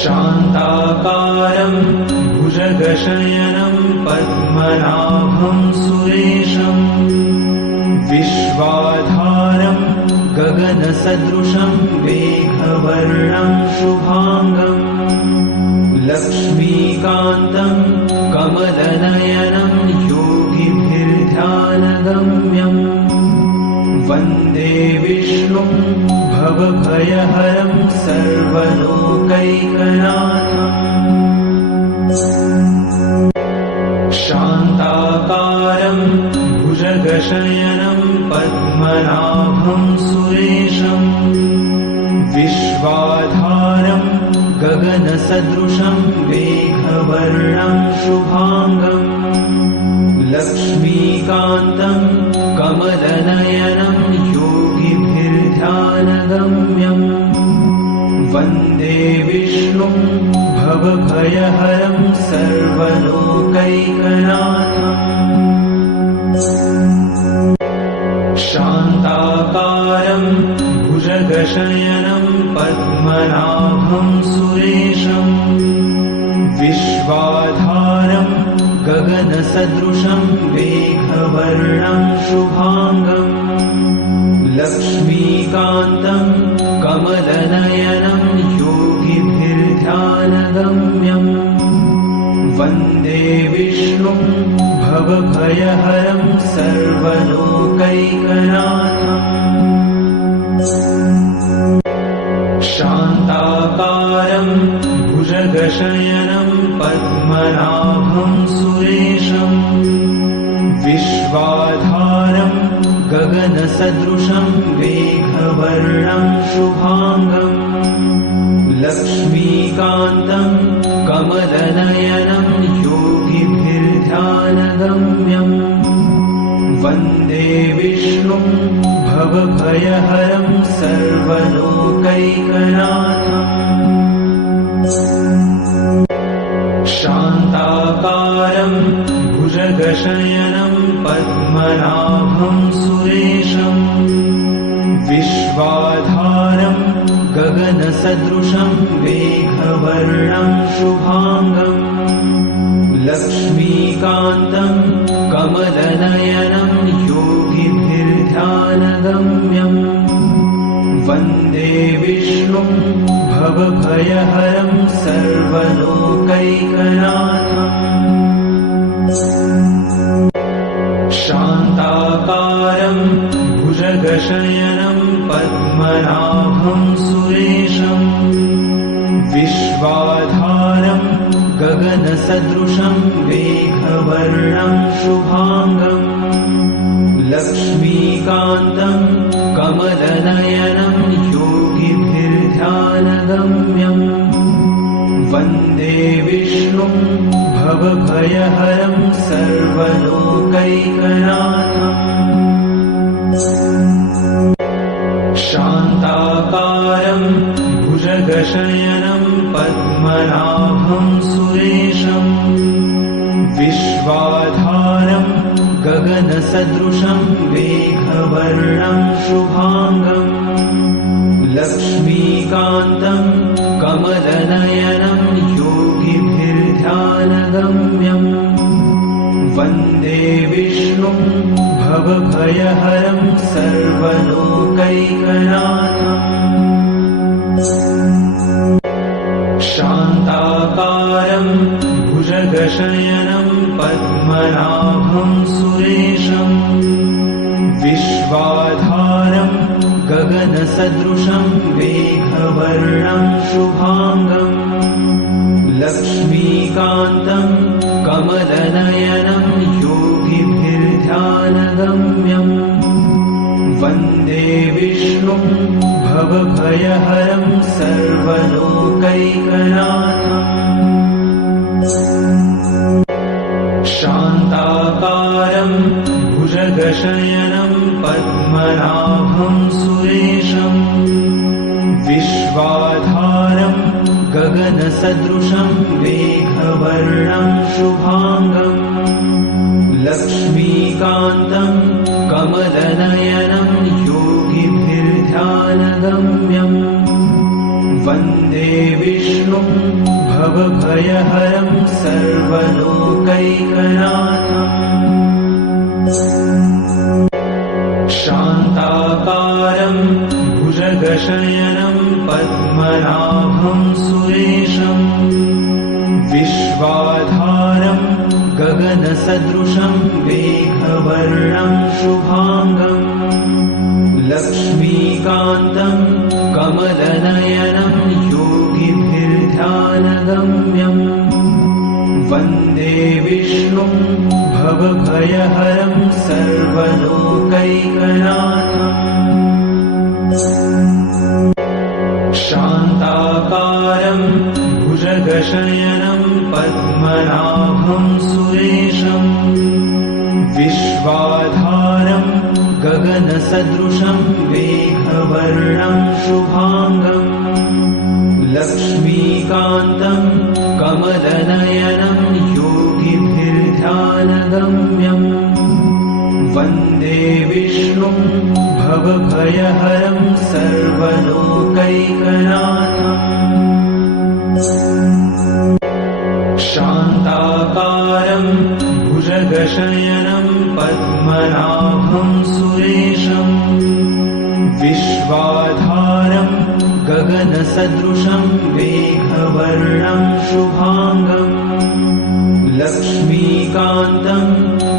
शान्ताकारम् भुजगशयनम् पद्मनाभम् सुरेशम् विश्वाधारम् गगनसदृशम् मेघवर्णम् शुभाङ्गम् लक्ष्मीकान्तम् कमलनयनम् योगिभिर्ध्यानगम्यम् वन्दे विष्णुम् भवभयहरम् सर्वलोकैकनाथम्। शान्ताकारम् भुजगशयनम् पद्मनाभम् सुरेशम्। विश्वाधारम् गगनसदृशम् मेघवर्णम् शुभाङ्गम्। लक्ष्मीकान्तम् कमलनयनम् भवभयहरम् सर्वलोकैकनाथम्। शान्ताकारम् भुजगशयनम् पद्मनाभम् सुरेशम्। विश्वाधारम् गगनसदृशम् मेघवर्णम् शुभाङ्गम् भवभयहरम् सर्वलोकैकनाथम्। शान्ताकारम् भुजगशयनम् पद्मनाभम् सुरेशम्। विश्वाधारम् गगनसदृशम् मेघवर्णम् शुभाङ्गम्। लक्ष्मीकान्तम् कमलनयनम् वन्दे विष्णुम् भवभयहरम् सर्वलोकैकनाथम्। शान्ताकारम् भुजगशयनम् पद्मनाभम् सुरेशम्। विश्वाधारम् गगनसदृशम् मेघवर्णम् शुभाङ्गम् लक्ष्मीकान्तम् कमलनयनम् योगिभिर्ध्यानगम्यम् वन्दे विष्णुम् भवभयहरम् सर्वलोकैकनाथम् गगनसदृशम् मेघवर्णम् शुभाङ्गम् लक्ष्मीकान्तम् कमलनयनम् योगिभिर्ध्यानगम्यम् वन्दे विष्णुम् भवभयहरम् सर्वलोकैकनाथम्। शान्ताकारम् भुजगशयनम् पद्मनाभम् सुरेशम् विश्वाधारम् गगनसदृशम् मेघवर्णम् शुभाङ्गम् लक्ष्मीकान्तम् कमलनयनम् योगिभिर्ध्यानगम्यम् वन्दे विष्णुम् भवभयहरम् सर्वलोकैकनाथम् शान्ताकारम् भुजगशयनम् पद्मनाभम् सुरेशम् विश्वाधारम् गगनसदृशम् मेघवर्णम् शुभाङ्गम् लक्ष्मीकान्तम् कमलनयनम् योगिभिर्ध्यानगम्यम् वन्दे विष्णुम् भवभयहरम् सर्वलोकैकनाथम् शान्ताकारम् भुजगशयनम् पद्मनाभम् सुरेशम् विश्वाधारम् गगनसदृशम् मेघवर्णम् शुभाङ्गम्। लक्ष्मीकान्तम् कमलनयनम् योगिभिर्ध्यानगम्यम् वन्दे विष्णुं भवभयहरं सर्वलोकैकनाथम्। शान्ताकारं भुजगशयनं पद्मनाभं सुरेशम्। विश्वाधारं गगनसदृशं मेघवर्णं शुभाङ्गम्। लक्ष्मीकान्तं कमलनयनं योगिभिर्ध्यानगम्यम् वन्दे विष्णुं भवभयहरं सर्वलोकैकनाथम्। शान्ताकारं भुजगशयनं पद्मनाभं सुरेशम्। विश्वाधारं गगनसदृशं मेघवर्णं शुभाङ्गम् लक्ष्मीकान्तं कमलनयनं योगिभिर्ध्यानगम्यम् वन्दे विष्णुं भवभयहरं सर्वलोकैकनाथम्। शान्ताकारं भुजगशयनं पद्मनाभं सुरेशम् विश्वाधारं गगनसदृशं मेघवर्णं शुभाङ्गम् लक्ष्मीकान्तं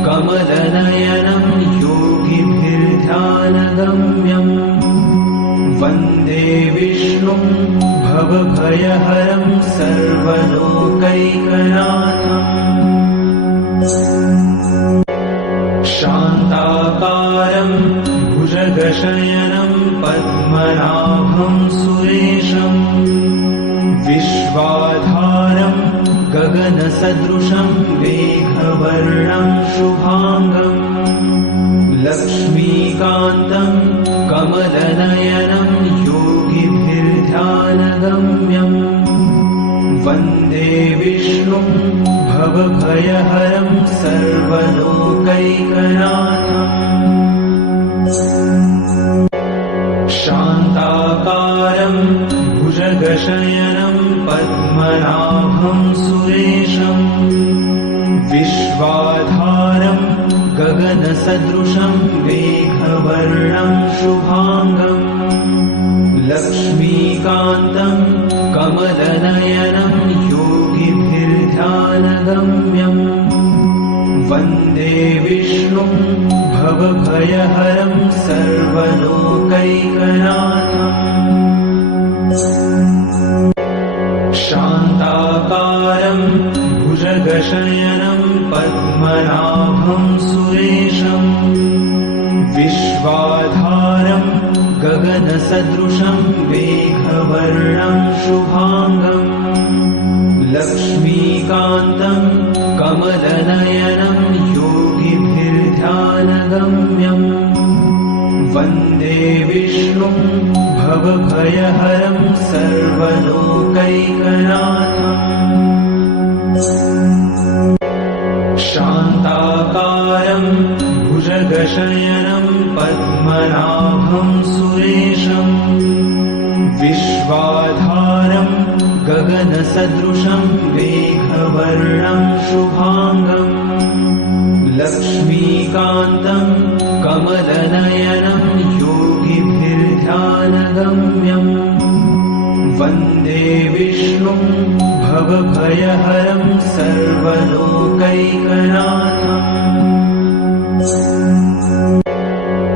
कमलनयनं योगिभिर्ध्यानगम्यम् वन्दे विष्णुं भवभयहरं सर्वलोकैकनाथम् शान्ताकारं भुजगशयनं पद्मनाभं सुरेशम् विश्वाधारं गगनसदृशं मेघवर्णं शुभाङ्गम् लक्ष्मीकान्तं कमलनयनं योगिभिर्ध्यानगम्यम् वन्दे विष्णुं भवभयहरं शान्ताकारं भुजगशयनं पद्मनाभं सुरेशम् विश्वाधारं गगनसदृशं मेघवर्णं शुभाङ्गम् लक्ष्मीकान्तं कमलनयनं योगिभिर्ध्यानगम्यम् वन्दे विष्णुं भवभयहरं सर्वलोकैकनाथम्। शान्ताकारं भुजगशयनं पद्मनाभं सुरेशम्। विश्वाधारं गगनसदृशं मेघवर्णं शुभाङ्गम्। लक्ष्मीकान्तं कमलनयनं वन्दे विष्णुं भवभयहरं सर्वलोकैकनाथम् शान्ताकारं भुजगशयनं पद्मनाभं सुरेशम् विश्वाधारं गगनसदृशं मेघवर्णं शुभाङ्गम् लक्ष्मीकान्तं कमलनयनं योगिभिर्ध्यानगम्यम् वन्दे विष्णुं भवभयहरं सर्वलोकैकनाथम्।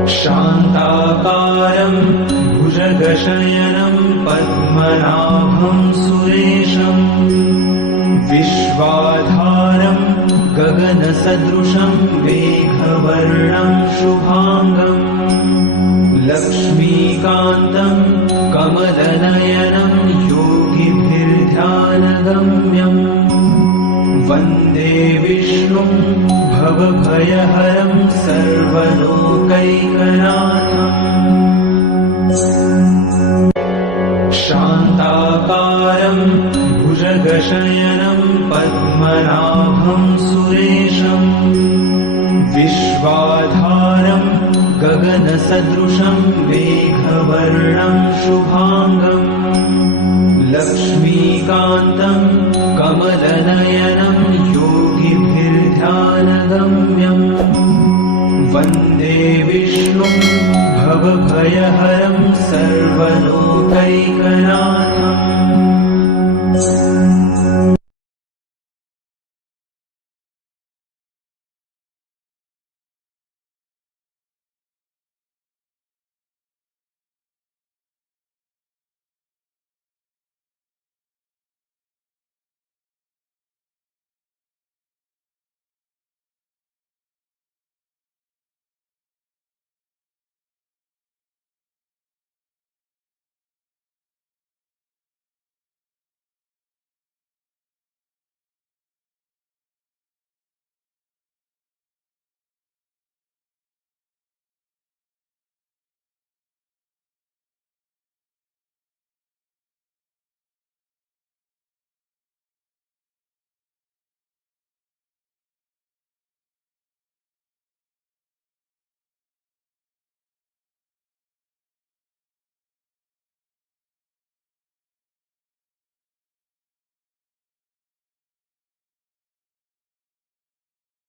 शान्ताकारं भुजगशयनं पद्मनाभं सुरेशम्। विश्वाधारं गगनसदृशं मेघवर्णं शुभाङ्गम् लक्ष्मीकान्तं कमलनयनं योगिभिर्ध्यानगम्यम् वन्दे विष्णुं भवभयहरं सर्वलोकैकनाथम् शान्ताकारं भुजगशयनं पद्मनाभं सुरेशम् विश्वाधारं गगनसदृशं मेघवर्णं शुभाङ्गम् श्रीकान्तं कमलनयनं योगिभिर्ध्यानगम्यम् वन्दे विष्णुं भवभयहरं सर्वलोकैकनाथम्